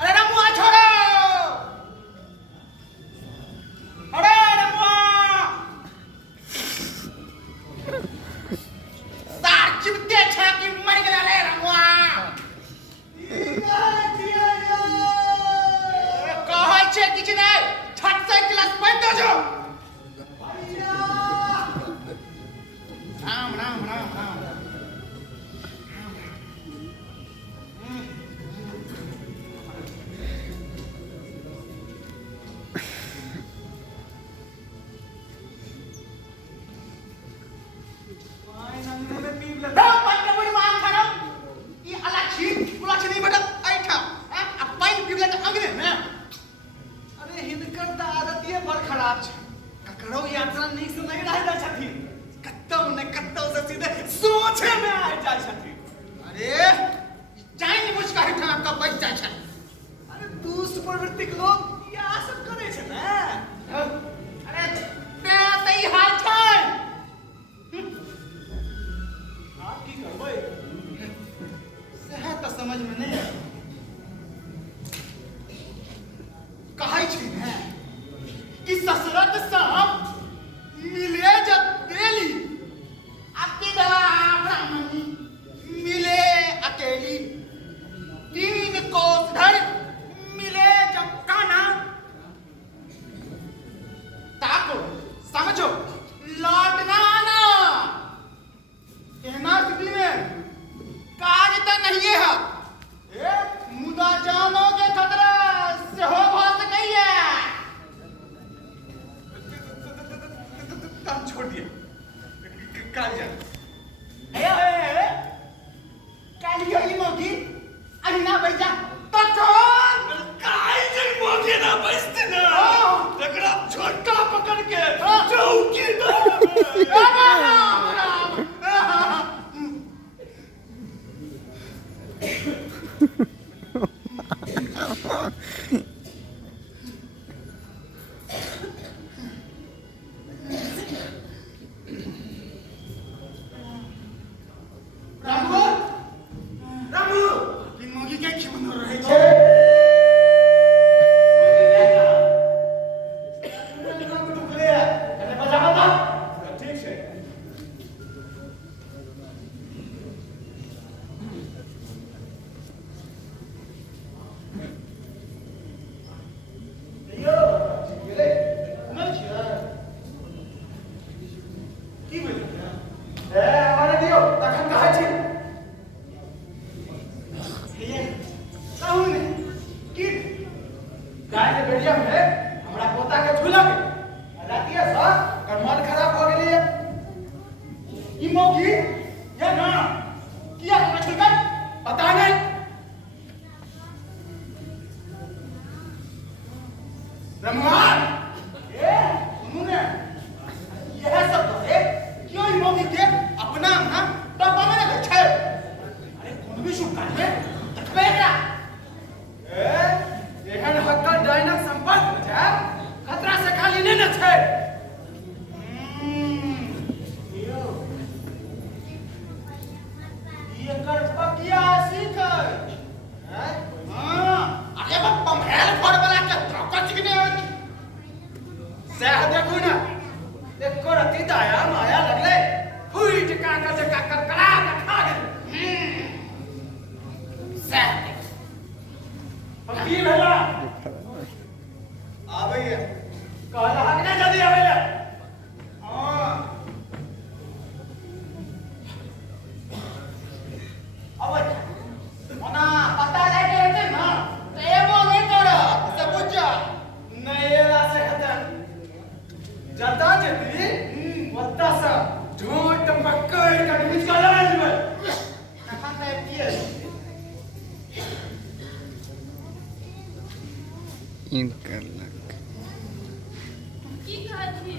अरे रमुआ छोड़ो, अरे रमुआ तार चिपते छे कि मर गेला रे रमुआ कहै छे किछ नै छट से क्लास बंद हो जो राम राम राम राम समझ में नहीं कहै छी ने कि ससुरक साहब मिले जब डेली अकेला ब्राह्मणी मिले अकेली तीन कोस धर मिले जब काना ताको समझो लौटना ना यूनिवर्सिटी में काज तो नहीं है मुदा जानोगे खतरा से हो बहुत गई है काम छोड़ दिया कालिया कालिया ही मोगी अरे ना बैठ जा तो कौन काई जन मोगी ना बैठते ना तगड़ा छोटा पकड़ के चौकी ना जता जती वत्ता सा झूठ पक्कड़ का निमित कलन देखिए इनकर लग की कहत छी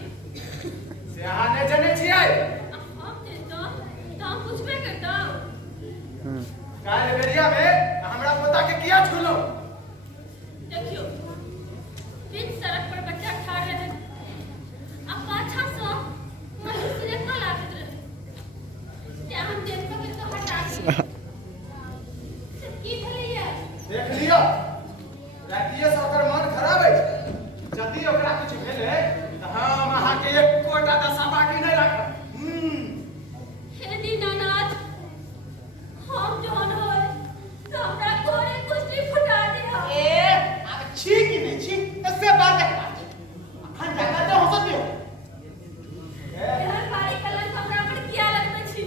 से अहाँ नहि जनै छियै हम ते तो हम पूछबे करता काल्हि बेरियामे हमरा पोताके किया छुलौ देखियो बीच सड़क पर बच्चा ठाड़ रहे अब पाछा से मनुष्य रे कल आबैत रहे ते हम देखबे के तो हटा दिए से की भेलैया देख लियो रातिये से ओकर मन खराब है जल्दी ओकरा कुछ भेलै तऽ हम अहाँके एक कोटा दशा बाकी नहि राखब हे दीनानाथ हम जहन होय तो हमरा घरे कुश्ती फुटा दिया ए अब छी कि नहीं छी से बात है अखन जाकर तो हो सकते हो एहन बारी कलंक हमरा पर किया लगबै छी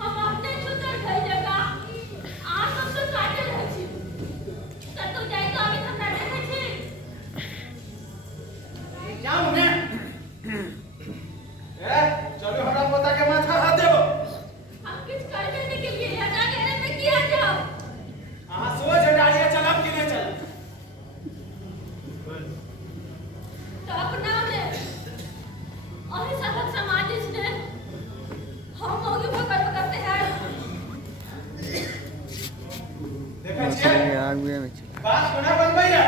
हम अपने छुतर भई जगह आ सब से काटे रहै छी कतौ जाई तो अभी हमरा देखै छी जाओ ने ए चलो हमरा पोता के माथा हाथ देबो हम किछ करबे नहीं के लिए हटा घेरे में किया जाओ अहाँ सोच डालिए चलब कि नहीं चलब तो अपना ने अहि सबक समाज ने हम होगी पकड़ करते हैं देखै छियै आगे में बात कोना बनबै है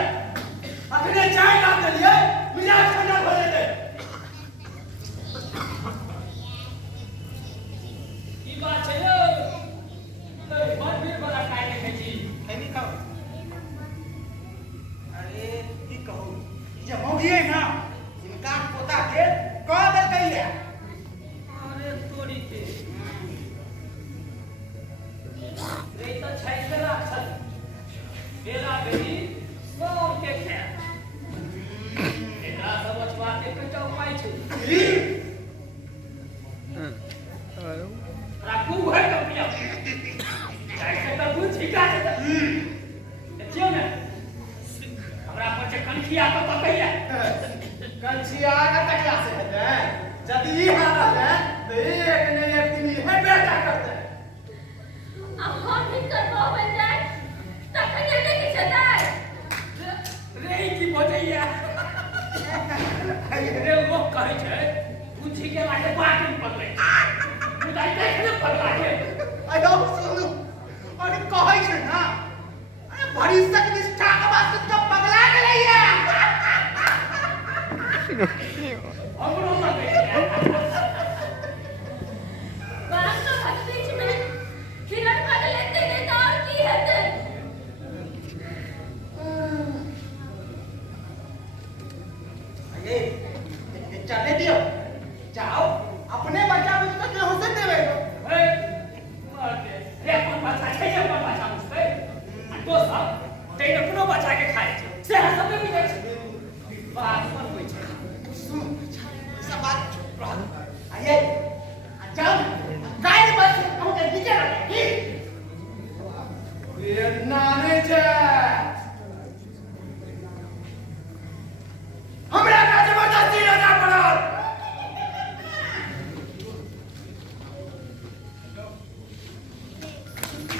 अखने चाय ला देलिए मिजाज ठंडा हो जेतै ई बात छै यौ तो मन फिर बड़ा काहे के छी खैनी खाओ अरे की कहू ई जे मौगी है ना इनका पोता के कह देलकै है अरे तोरी के रे तो छै करा छल बेला बेरी सब के खे एकरा समझ बात के कटा उपाय छै ई राखू है कपिया कैसे तो बुझ छिका छै देखियो ने हमरा पर जे कनखिया तो कहिया कंचिया का तकला से है जब ई हाल है तो एक नहीं एक दिन है बेटा करते अब हम भी करबो बन जाए तखन ये नहीं छताय रे की बजैया रे वो कहै छै बुझी के माटे बाटन पकड़ै खुदाई देखले पकड़ा के अयो सुनु अरे कहै छै ना अरे भरिष्यक निष्ठा के बात तो पगला गेलै है हमरो मत बात तो हर बीच में किरण पकड़ लेते ने तो और की हेते ये चले दियो जाओ अपने बच्चा मुझ को क्यों हंसे देवे ए मारते रे अपन बच्चा छै जे अपन बच्चा मुझे तो सब ते अपनो बच्चा के खाए छै से सब भी जाय छै बात